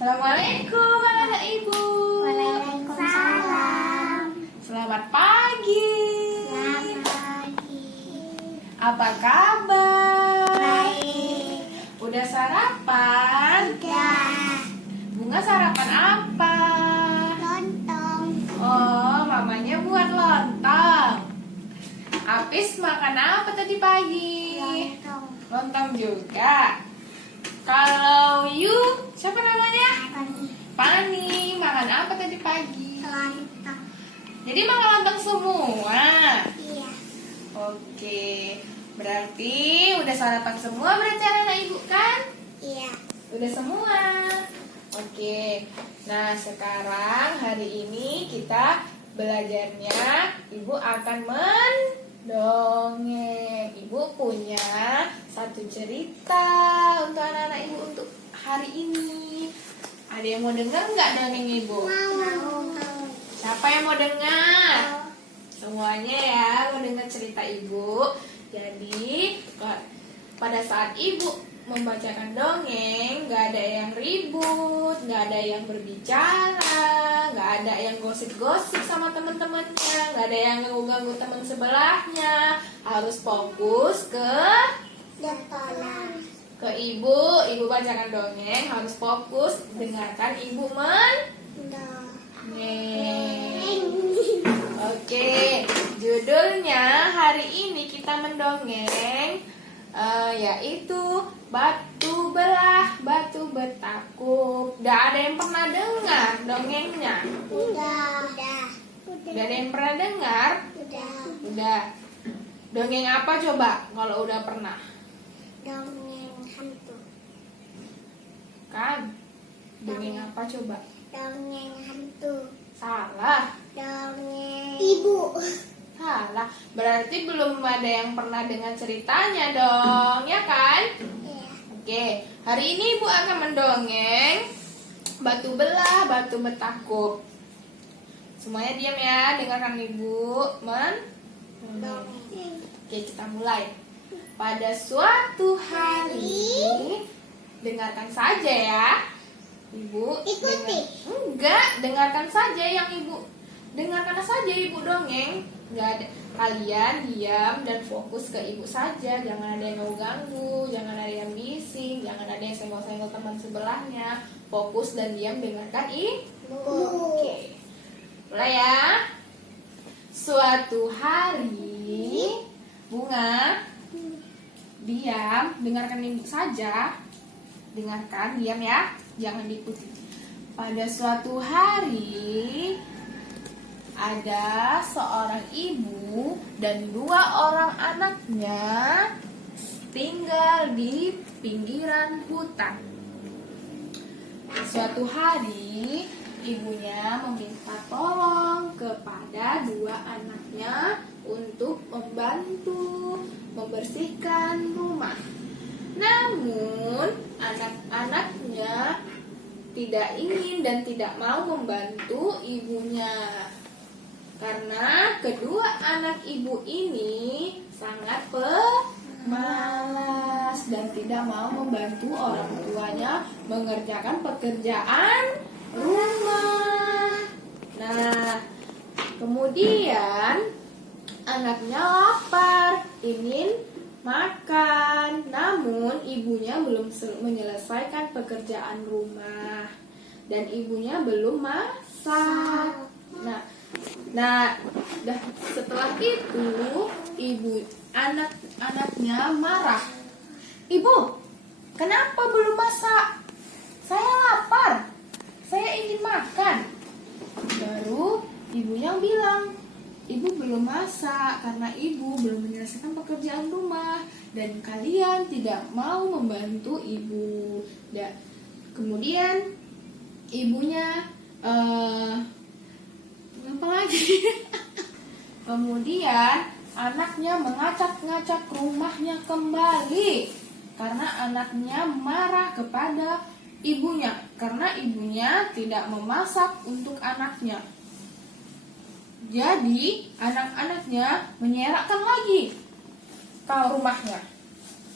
Assalamualaikum anak ibu. Waalaikumsalam. Selamat pagi. Selamat pagi. Apa kabar? Baik. Udah sarapan? Udah. Bunga sarapan apa? Lontong. Oh, mamanya buat lontong. Apis makan apa tadi pagi? Lontong. Lontong juga. Kalau siapa namanya? Pagi. Pani, makan apa tadi pagi? Lontong. Jadi makan lontong semua. Iya. Oke, berarti udah sarapan semua berarti anak ibu kan? Iya. Udah semua. Oke, nah sekarang hari ini kita belajarnya ibu akan mendongeng. Ibu punya satu cerita untuk anak-anak ibu untuk hari ini. Ada yang mau dengar nggak dongeng ibu? Mau. Siapa yang mau dengar? Semuanya ya mau dengar cerita ibu. Jadi pada saat ibu membacakan dongeng, nggak ada yang ribut, nggak ada yang berbicara, nggak ada yang gosip-gosip sama teman-temannya, nggak ada yang ganggu-ganggu teman sebelahnya. Harus fokus ke ibu bacakan dongeng, harus fokus dengarkan ibu mendongeng. Oke, judulnya hari ini kita mendongeng yaitu batu belah, batu bertakuk. Udah ada yang pernah dengar dongengnya? Udah. Udah ada yang pernah dengar? Udah. Dongeng apa coba kalau udah pernah? Dongeng hantu. Kan? Dongeng apa coba? Dongeng hantu. Salah. Dongeng ibu. Salah. Berarti belum ada yang pernah dengar ceritanya dong, ya kan? Iya. Oke, hari ini ibu akan mendongeng batu belah, batu bertakuk. Semuanya diam ya, dengarkan ibu Dongeng. Oke, kita mulai. Pada suatu hari, dengarkan saja ya, ibu. Ikuti. Enggak, dengarkan saja yang ibu. Dengarkan saja ibu dongeng. Enggak ada. Kalian diam dan fokus ke ibu saja. Jangan ada yang ganggu, jangan ada yang bising, jangan ada yang senggol-senggol teman sebelahnya. Fokus dan diam dengarkan ibu. Oke. Mulai ya. Suatu hari, Bunga diam, dengarkan ibu saja. Dengarkan, diam ya, jangan diikuti. Pada suatu hari, ada seorang ibu dan 2 orang anaknya tinggal di pinggiran hutan. Suatu hari, ibunya meminta tolong kepada 2 anaknya untuk membantu membersihkan rumah. Namun, anak-anaknya tidak ingin dan tidak mau membantu ibunya. Karena kedua anak ibu ini sangat pemalas dan tidak mau membantu orang tuanya mengerjakan pekerjaan rumah. Nah, kemudian anaknya lapar, ingin makan, namun ibunya belum menyelesaikan pekerjaan rumah dan ibunya belum masak. Nah, setelah itu anaknya marah. Ibu, kenapa belum masak? Saya lapar, saya ingin makan. Baru ibunya bilang, ibu belum masak karena ibu belum menyelesaikan pekerjaan rumah dan kalian tidak mau membantu ibu. Dan kemudian ibunya apa lagi? Kemudian anaknya mengacak-ngacak rumahnya kembali karena anaknya marah kepada ibunya karena ibunya tidak memasak untuk anaknya. Jadi anak-anaknya menyerakkan lagi ke rumahnya.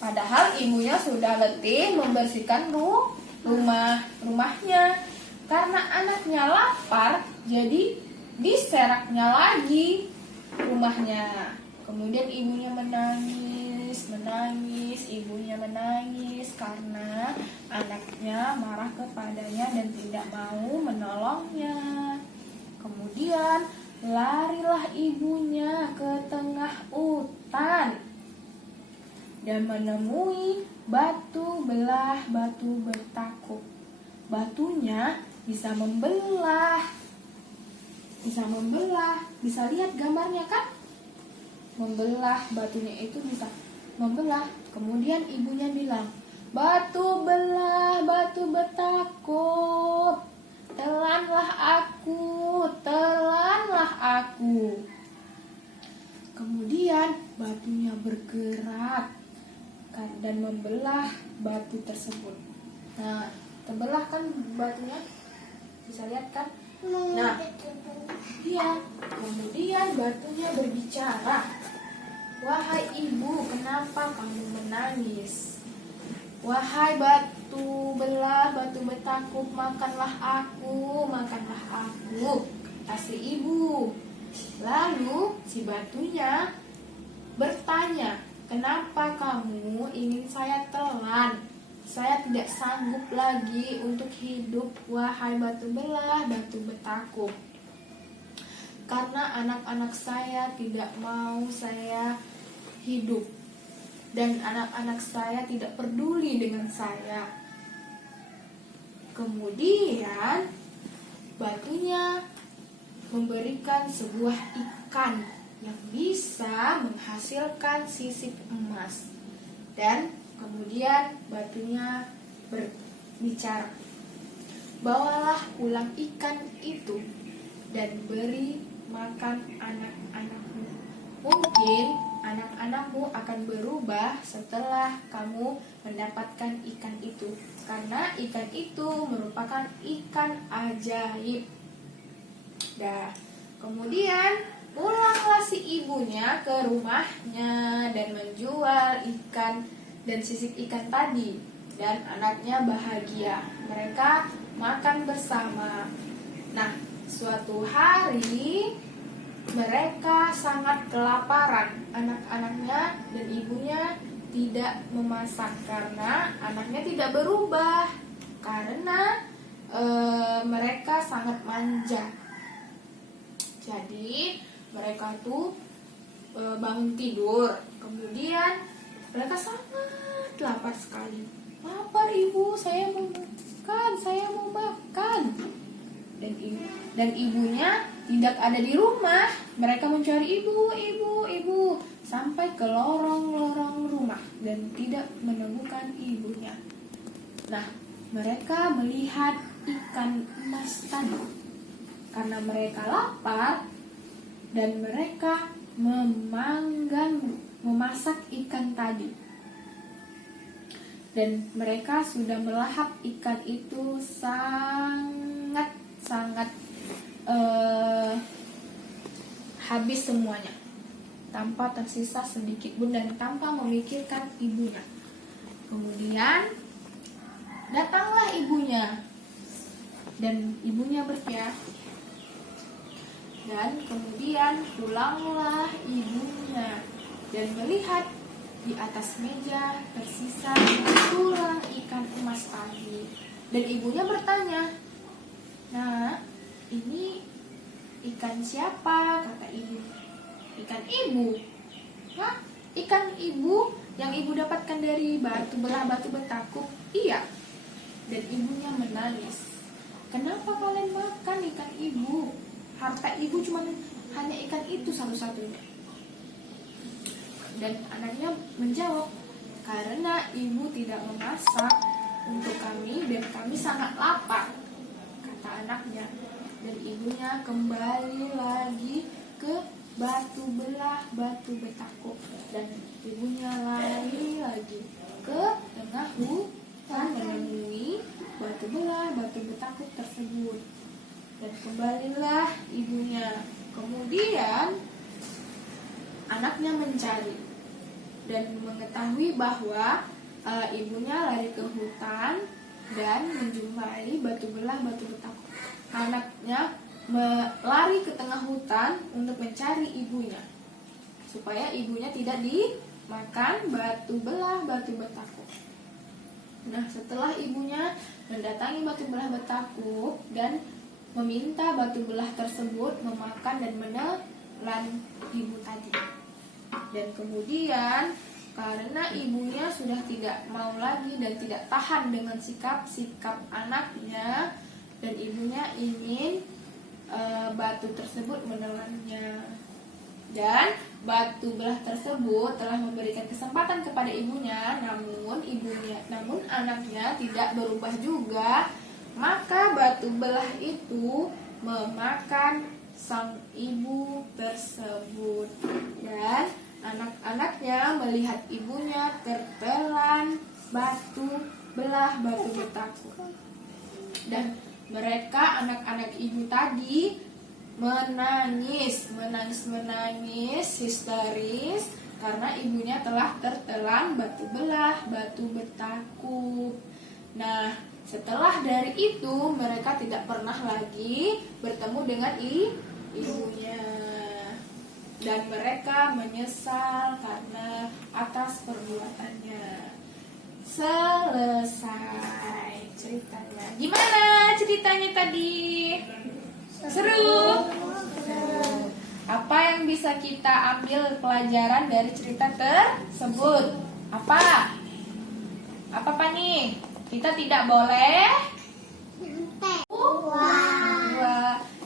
Padahal ibunya sudah letih membersihkan rumahnya. Karena anaknya lapar, jadi diseraknya lagi rumahnya. Kemudian ibunya menangis, ibunya menangis karena anaknya marah kepadanya dan tidak mau menolongnya. Kemudian larilah ibunya ke tengah hutan dan menemui batu bertakuk. Batunya bisa membelah, bisa lihat gambarnya kan? Membelah, batunya itu bisa membelah. Kemudian ibunya bilang, batu belah, batu bertakuk, telanlah aku. Kemudian batunya bergerak dan membelah batu tersebut. Nah, terbelah kan batunya, bisa lihat kan? Nah, iya. Kemudian batunya berbicara, wahai ibu, kenapa kamu menangis? Wahai batu belah, batu bertakuk, makanlah aku, kata si ibu. Lalu si batunya bertanya, kenapa kamu ingin saya telan? Saya tidak sanggup lagi untuk hidup, wahai batu belah, batu bertakuk. Karena anak-anak saya tidak mau saya hidup. Dan anak-anak saya tidak peduli dengan saya. Kemudian batunya memberikan sebuah ikan yang bisa menghasilkan sisik emas. Dan kemudian batunya berbicara, bawalah pulang ikan itu dan beri makan anak-anakmu. Mungkin anak-anakmu akan berubah setelah kamu mendapatkan ikan itu, karena ikan itu merupakan ikan ajaib. Nah, kemudian pulanglah si ibunya ke rumahnya dan menjual ikan dan sisik ikan tadi, dan anaknya bahagia. Mereka makan bersama. Nah, suatu hari mereka sangat kelaparan. Anak-anaknya dan ibunya tidak memasak karena anaknya tidak berubah, karena mereka sangat manja. Jadi mereka tuh bangun tidur, kemudian mereka sangat lapar sekali. Lapar ibu, saya mau makan. Dan ibunya tidak ada di rumah. Mereka mencari ibu sampai ke lorong-lorong rumah dan tidak menemukan ibunya. Nah, mereka melihat ikan emas tadi. Karena mereka lapar dan mereka memasak ikan tadi. Dan mereka sudah melahap ikan itu sangat habis semuanya, tanpa tersisa sedikit pun dan tanpa memikirkan ibunya. Kemudian datanglah ibunya dan ibunya berkata, dan kemudian pulanglah ibunya dan melihat di atas meja tersisa tulang ikan emas tadi. Dan ibunya bertanya, nah, ini ikan siapa? Kata ibu. Ikan ibu. Hah? Ikan ibu yang ibu dapatkan dari batu bertakuk? Iya. Dan ibunya menangis. Kenapa kalian makan ikan ibu? Harta ibu cuma hanya ikan itu satu-satunya. Dan anaknya menjawab, karena ibu tidak memasak untuk kami dan kami sangat lapar, kata anaknya. Dan ibunya kembali lagi ke batu belah, batu bertakuk, dan ibunya lari lagi ke tengah hutan menemui batu belah, batu bertakuk tersebut. Dan kembalilah ibunya. Kemudian anaknya mencari dan mengetahui bahwa ibunya lari ke hutan dan menjumpai batu belah batu betakuk. Anaknya lari ke tengah hutan untuk mencari ibunya, supaya ibunya tidak dimakan batu belah batu betakuk. Nah, setelah ibunya mendatangi batu belah betakuk dan meminta batu belah tersebut memakan dan menelan ibu tadi. Dan kemudian karena ibunya sudah tidak mau lagi dan tidak tahan dengan sikap anaknya, dan ibunya ingin batu tersebut menelannya. Dan batu belah tersebut telah memberikan kesempatan kepada ibunya, namun anaknya tidak berubah juga. Maka batu belah itu memakan sang ibu tersebut, dan anak-anaknya melihat ibunya tertelan batu belah batu betakuk. Dan mereka, anak-anak ibu tadi, menangis histeris karena ibunya telah tertelan batu belah batu betakuk. Nah, setelah dari itu mereka tidak pernah lagi bertemu dengan ibunya, dan mereka menyesal karena atas perbuatannya. Selesai ceritanya. Gimana ceritanya tadi? Seru? Apa yang bisa kita ambil pelajaran dari cerita tersebut? Apa Pak nih? Kita tidak boleh tua.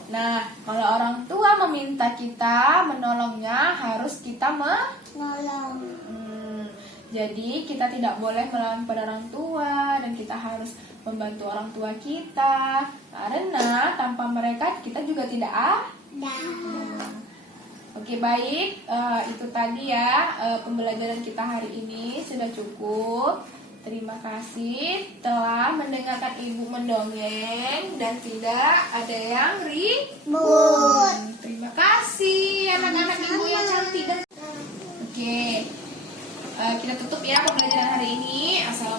Nah, kalau orang tua meminta kita menolongnya, harus kita Nolong. Jadi kita tidak boleh melawan pada orang tua, dan kita harus membantu orang tua kita, karena tanpa mereka kita juga tidak ada. Oke, baik, itu tadi ya pembelajaran kita hari ini sudah cukup. Terima kasih telah mendengarkan ibu mendongeng dan tidak ada yang ribut. Terima kasih anak-anak ibu yang cantik dan oke. Kita tutup ya pembelajaran hari ini. Assalamualaikum.